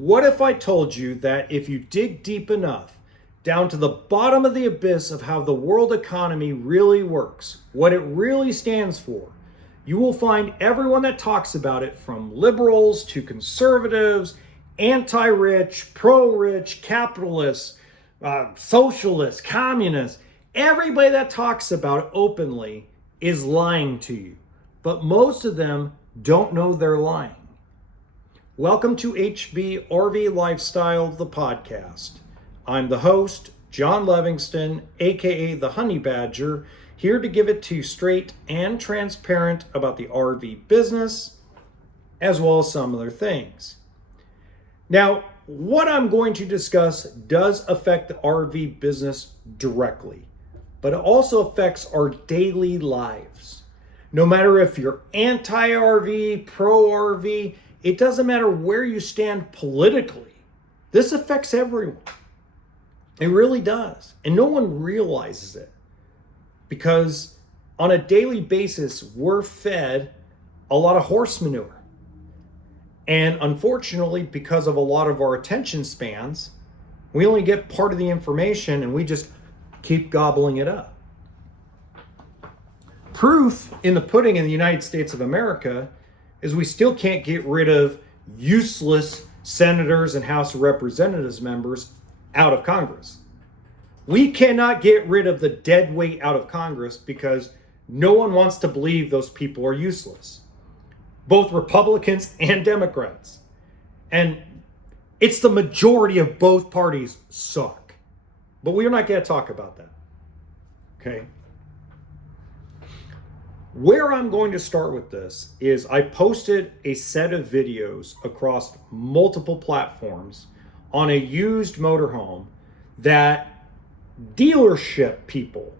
What if I told you that if you dig deep enough, down to the bottom of the abyss of how the world economy really works, what it really stands for, you will find everyone that talks about it, from liberals to conservatives, anti-rich, pro-rich, capitalists, socialists, communists, everybody that talks about it openly is lying to you. But most of them don't know they're lying. Welcome to HB RV Lifestyle, the podcast. I'm the host, John Levingston, aka the Honey Badger, here to give it to you straight and transparent about the RV business, as well as some other things. Now, what I'm going to discuss does affect the RV business directly, but it also affects our daily lives. No matter if you're anti-RV, pro-RV, it doesn't matter where you stand politically. This affects everyone. It really does. And no one realizes it, because on a daily basis, we're fed a lot of horse manure. And unfortunately, because of a lot of our attention spans, we only get part of the information and we just keep gobbling it up. Proof in the pudding in the United States of America is we still can't get rid of useless senators and House of Representatives members out of Congress. We cannot get rid of the dead weight out of Congress because no one wants to believe those people are useless. Both Republicans and Democrats. And it's the majority of both parties suck. But we're not going to talk about that. Okay? Where I'm going to start with this is I posted a set of videos across multiple platforms on a used motorhome that dealership people,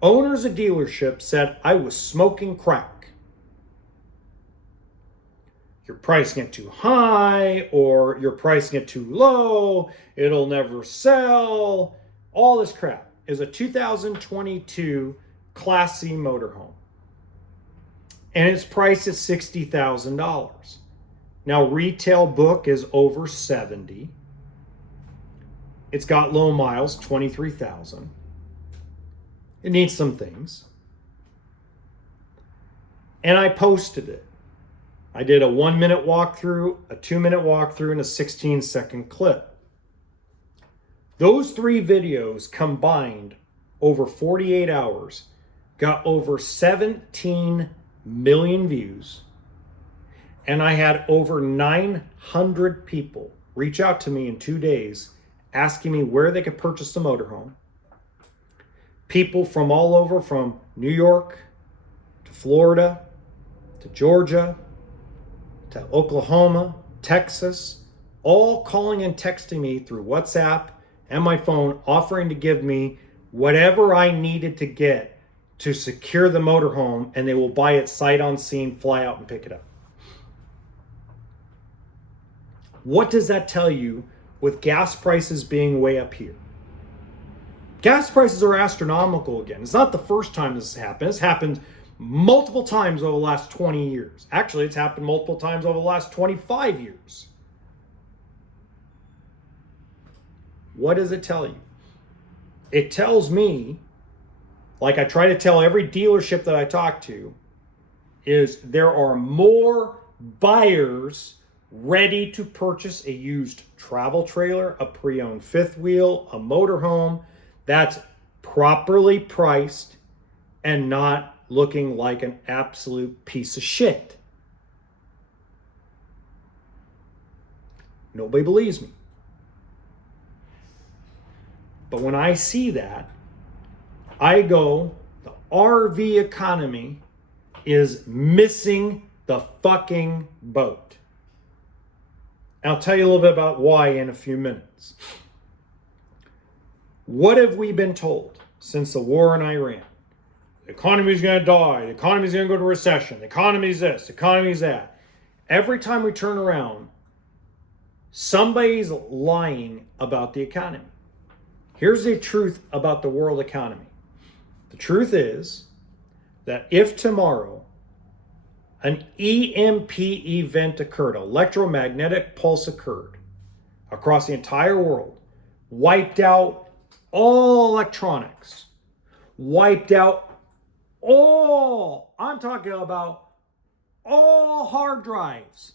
owners of dealerships, said I was smoking crack. You're pricing it too high, or you're pricing it too low, it'll never sell. All this crap is a 2022 Class C motorhome. And it's priced at $60,000. Now, retail book is over 70. It's got low miles, 23,000. It needs some things. And I posted it. I did a 1-minute walkthrough, a 2-minute walkthrough, and a 16-second clip. Those 3 videos combined over 48 hours got over 17 million views, and I had over 900 people reach out to me in 2 days asking me where they could purchase the motorhome. People from all over, from New York to Florida to Georgia to Oklahoma, Texas, all calling and texting me through WhatsApp and my phone, offering to give me whatever I needed to get to secure the motorhome, and they will buy it sight unseen, fly out and pick it up. What does that tell you with gas prices being way up here? Gas prices are astronomical again. It's not the first time this has happened. It's happened multiple times over the last 20 years. Actually, it's happened multiple times over the last 25 years. What does it tell you? It tells me, like I try to tell every dealership that I talk to, is there are more buyers ready to purchase a used travel trailer, a pre-owned fifth wheel, a motorhome that's properly priced and not looking like an absolute piece of shit. Nobody believes me. But when I see that, I go, the RV economy is missing the fucking boat. And I'll tell you a little bit about why in a few minutes. What have we been told since the war in Iran? The economy's going to die. The economy's going to go to recession. The economy's this. The economy's that. Every time we turn around, somebody's lying about the economy. Here's the truth about the world economy. The truth is that if tomorrow an EMP event occurred, electromagnetic pulse occurred, across the entire world, wiped out all electronics, wiped out I'm talking about all hard drives,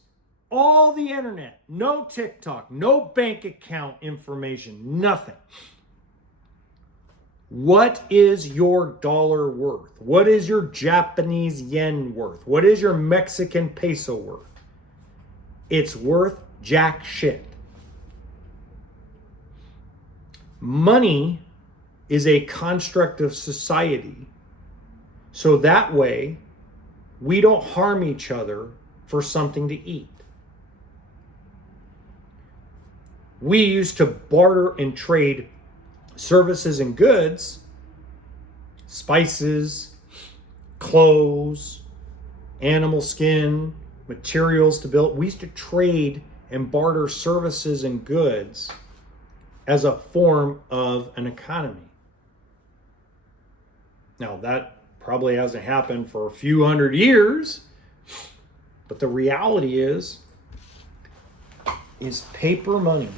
all the internet, no TikTok, no bank account information, nothing. What is your dollar worth? What is your Japanese yen worth? What is your Mexican peso worth? It's worth jack shit. Money is a construct of society, so that way we don't harm each other for something to eat. We used to barter and trade services and goods, spices, clothes, animal skin, materials to build. We used to trade and barter services and goods as a form of an economy. Now, that probably hasn't happened for a few hundred years, but the reality is paper money,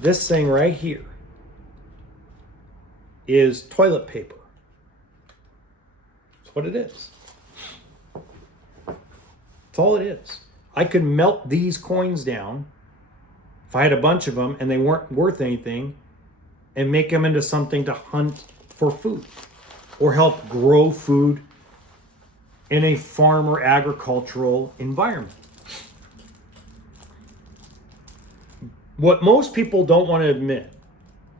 this thing right here, is toilet paper. That's what it is. That's all it is. I could melt these coins down if I had a bunch of them and they weren't worth anything and make them into something to hunt for food or help grow food in a farm or agricultural environment. What most people don't want to admit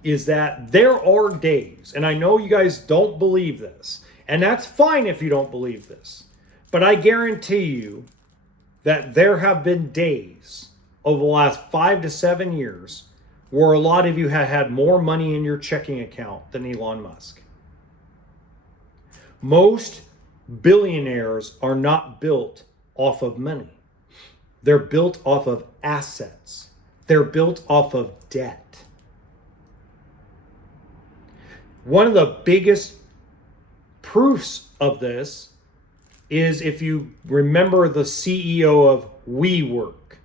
is that there are days, and I know you guys don't believe this, and that's fine if you don't believe this, but I guarantee you that there have been days over the last 5 to 7 years where a lot of you have had more money in your checking account than Elon Musk. Most billionaires are not built off of money. They're built off of assets. They're built off of debt. One of the biggest proofs of this is if you remember the CEO of WeWork.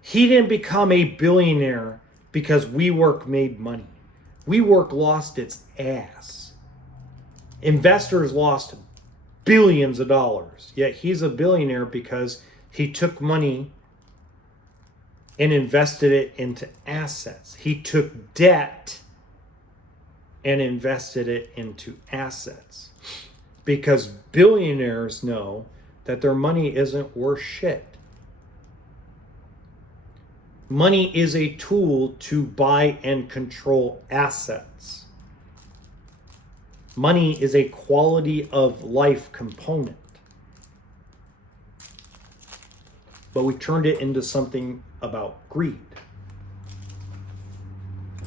He didn't become a billionaire because WeWork made money. WeWork lost its ass. Investors lost billions of dollars, yet he's a billionaire because he took money and invested it into assets. He took debt and invested it into assets. Because billionaires know that their money isn't worth shit. Money is a tool to buy and control assets. Money is a quality of life component. But we turned it into something about greed.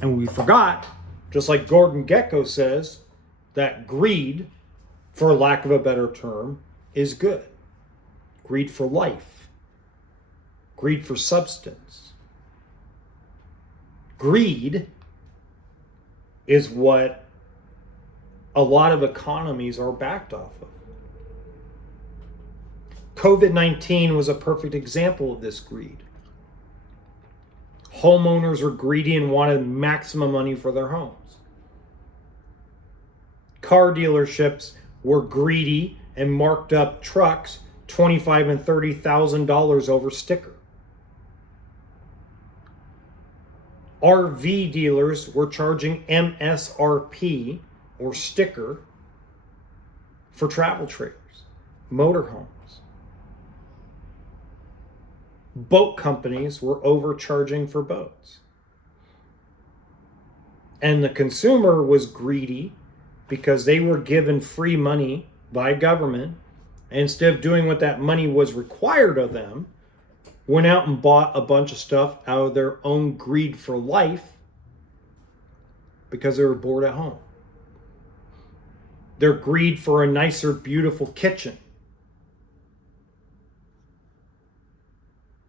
And we forgot, just like Gordon Gekko says, that greed, for lack of a better term, is good. Greed for life. Greed for substance. Greed is what a lot of economies are backed off of. COVID-19 was a perfect example of this greed. Homeowners were greedy and wanted maximum money for their homes. Car dealerships were greedy and marked up trucks $25,000 and $30,000 over sticker. RV dealers were charging MSRP or sticker for travel trailers, motorhomes. Boat companies were overcharging for boats. And the consumer was greedy because they were given free money by government. And instead of doing what that money was required of them, went out and bought a bunch of stuff out of their own greed for life because they were bored at home. Their greed for a nicer, beautiful kitchen.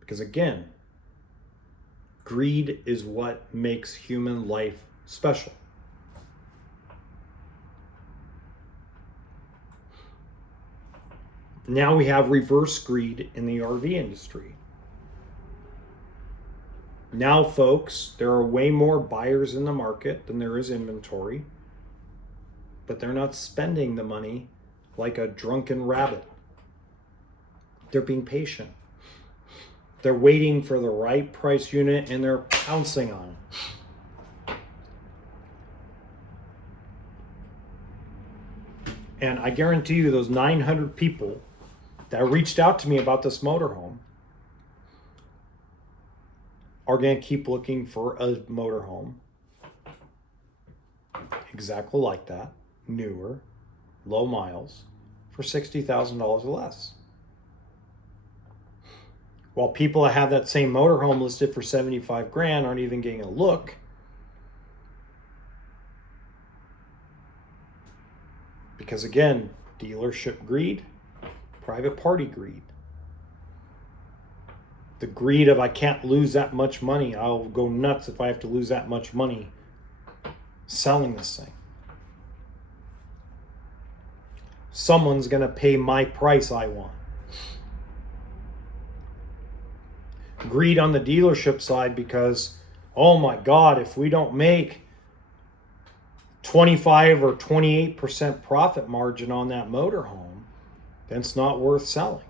Because again, greed is what makes human life special. Now we have reverse greed in the RV industry. Now, folks, there are way more buyers in the market than there is inventory, but they're not spending the money like a drunken rabbit. They're being patient. They're waiting for the right price unit and they're pouncing on it. And I guarantee you those 900 people that reached out to me about this motorhome are going to keep looking for a motorhome exactly like that, newer, low miles, for $60,000 or less. While people that have that same motorhome listed for 75 grand aren't even getting a look. Because again, dealership greed, private party greed. The greed of I can't lose that much money. I'll go nuts if I have to lose that much money selling this thing. Someone's going to pay my price I want. Greed on the dealership side because, oh my God, if we don't make 25 or 28% profit margin on that motorhome, then it's not worth selling.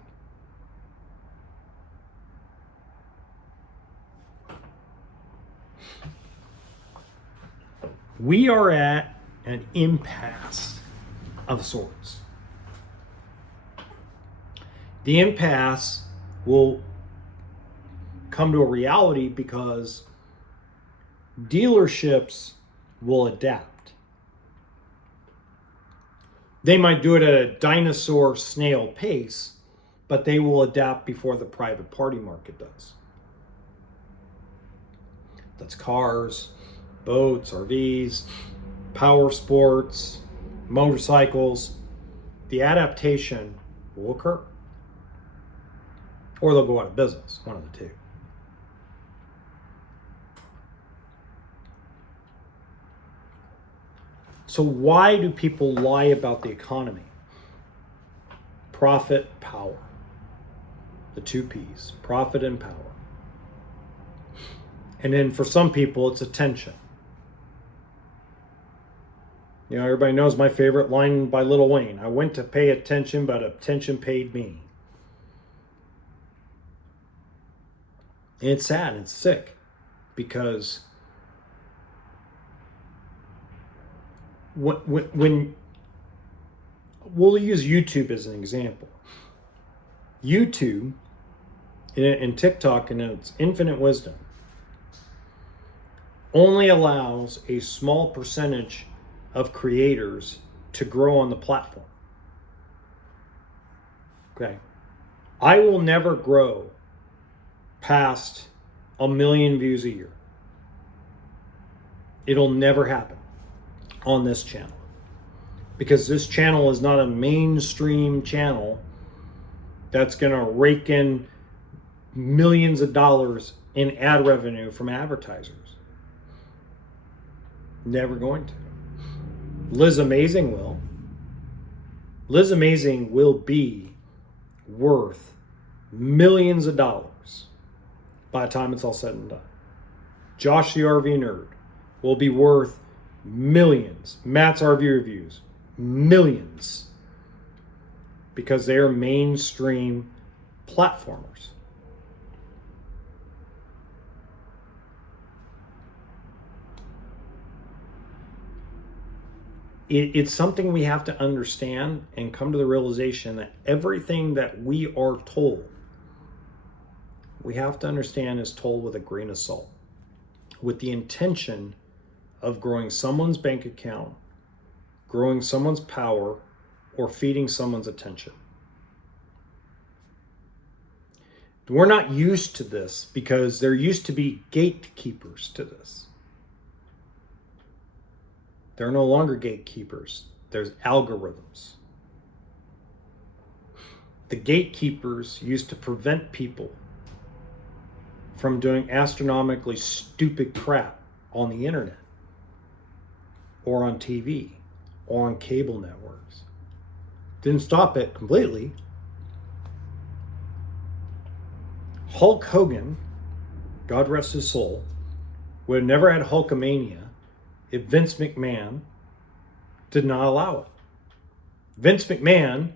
We are at an impasse of sorts. The impasse will come to a reality because dealerships will adapt. They might do it at a dinosaur snail pace, but they will adapt before the private party market does. That's cars, boats, RVs, power sports, motorcycles. The adaptation will occur. Or they'll go out of business, one of the two. So why do people lie about the economy? Profit, power. The two P's, profit and power. And then for some people, it's attention. You know, everybody knows my favorite line by Lil Wayne. I went to pay attention, but attention paid me. And it's sad, it's sick, because when we'll use YouTube as an example. YouTube and TikTok in its infinite wisdom only allows a small percentage of creators to grow on the platform. Okay. I will never grow past 1 million views a year. It'll never happen on this channel, because this channel is not a mainstream channel that's going to rake in millions of dollars in ad revenue from advertisers. Never going to. Liz Amazing will. Liz Amazing will be worth millions of dollars by the time it's all said and done. Josh the RV Nerd will be worth millions. Matt's RV Reviews, millions. Because they are mainstream platformers. It's something we have to understand and come to the realization that everything that we are told, we have to understand is told with a grain of salt, with the intention of growing someone's bank account, growing someone's power, or feeding someone's attention. We're not used to this because there used to be gatekeepers to this. There are no longer gatekeepers. There's algorithms. The gatekeepers used to prevent people from doing astronomically stupid crap on the internet or on TV or on cable networks. Didn't stop it completely. Hulk Hogan God rest his soul, would have never had Hulkamania if Vince McMahon did not allow it. Vince McMahon,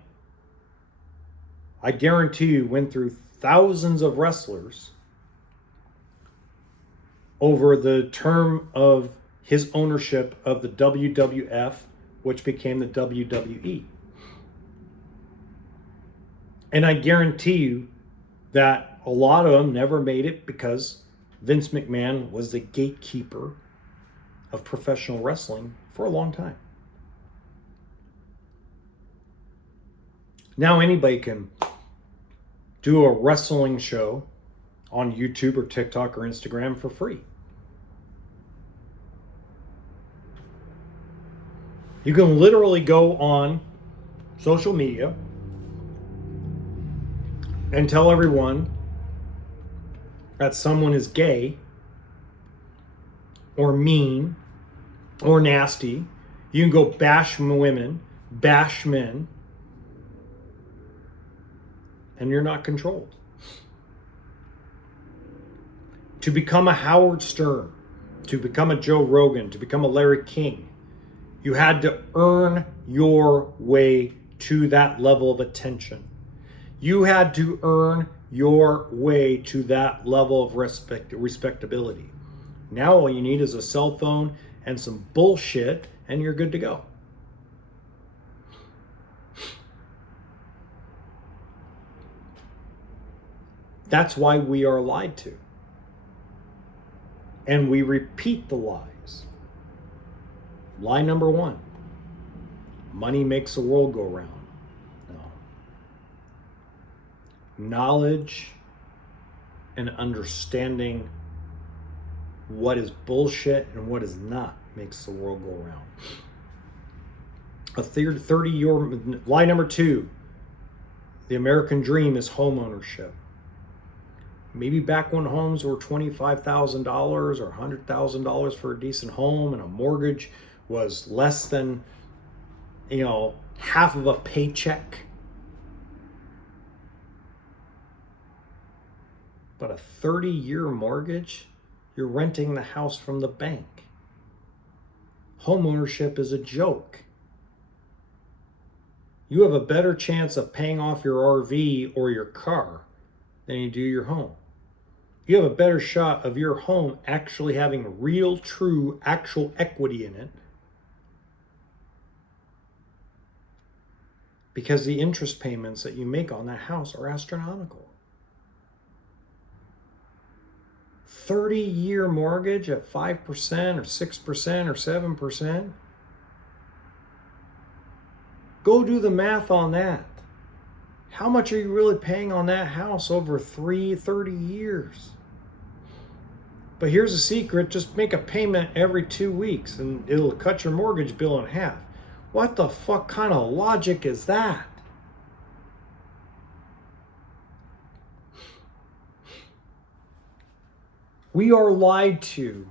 I guarantee you, went through thousands of wrestlers over the term of his ownership of the WWF, which became the WWE. And I guarantee you that a lot of them never made it because Vince McMahon was the gatekeeper of professional wrestling for a long time. Now anybody can do a wrestling show on YouTube or TikTok or Instagram for free. You can literally go on social media and tell everyone that someone is gay or mean or nasty. You can go bash women, bash men, and you're not controlled. To become a Howard Stern, to become a Joe Rogan, to become a Larry King, you had to earn your way to that level of attention. You had to earn your way to that level of respectability. Now all you need is a cell phone and some bullshit, and you're good to go. That's why we are lied to. And we repeat the lies. Lie number one: money makes the world go round. No. Knowledge and understanding what is bullshit and what is not makes the world go round. A 30-year lie number two: the American dream is home ownership. Maybe back when homes were $25,000 or $100,000 for a decent home, and a mortgage was less than, half of a paycheck. But a 30-year mortgage, you're renting the house from the bank. Home ownership is a joke. You have a better chance of paying off your RV or your car than you do your home. You have a better shot of your home actually having real, true, actual equity in it, because the interest payments that you make on that house are astronomical. 30-year mortgage at 5% or 6% or 7%. Go do the math on that. How much are you really paying on that house over 30 years? But here's a secret: just make a payment every 2 weeks and it'll cut your mortgage bill in half. What the fuck kind of logic is that? We are lied to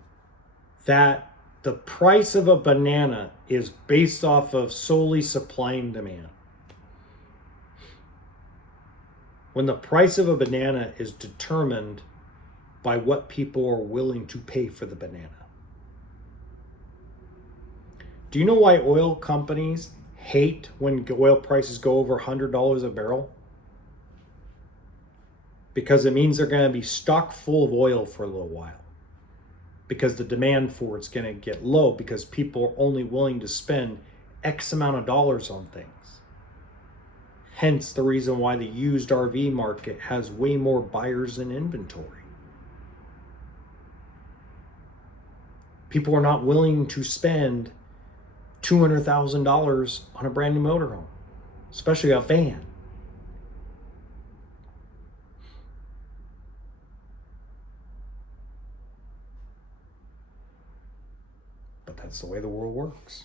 that the price of a banana is based off of solely supply and demand, when the price of a banana is determined by what people are willing to pay for the banana. Do you know why oil companies hate when oil prices go over $100 a barrel? Because it means they're going to be stocked full of oil for a little while. Because the demand for it's going to get low, because people are only willing to spend X amount of dollars on things. Hence the reason why the used RV market has way more buyers than inventory. People are not willing to spend $200,000 on a brand new motorhome, especially a van. But that's the way the world works.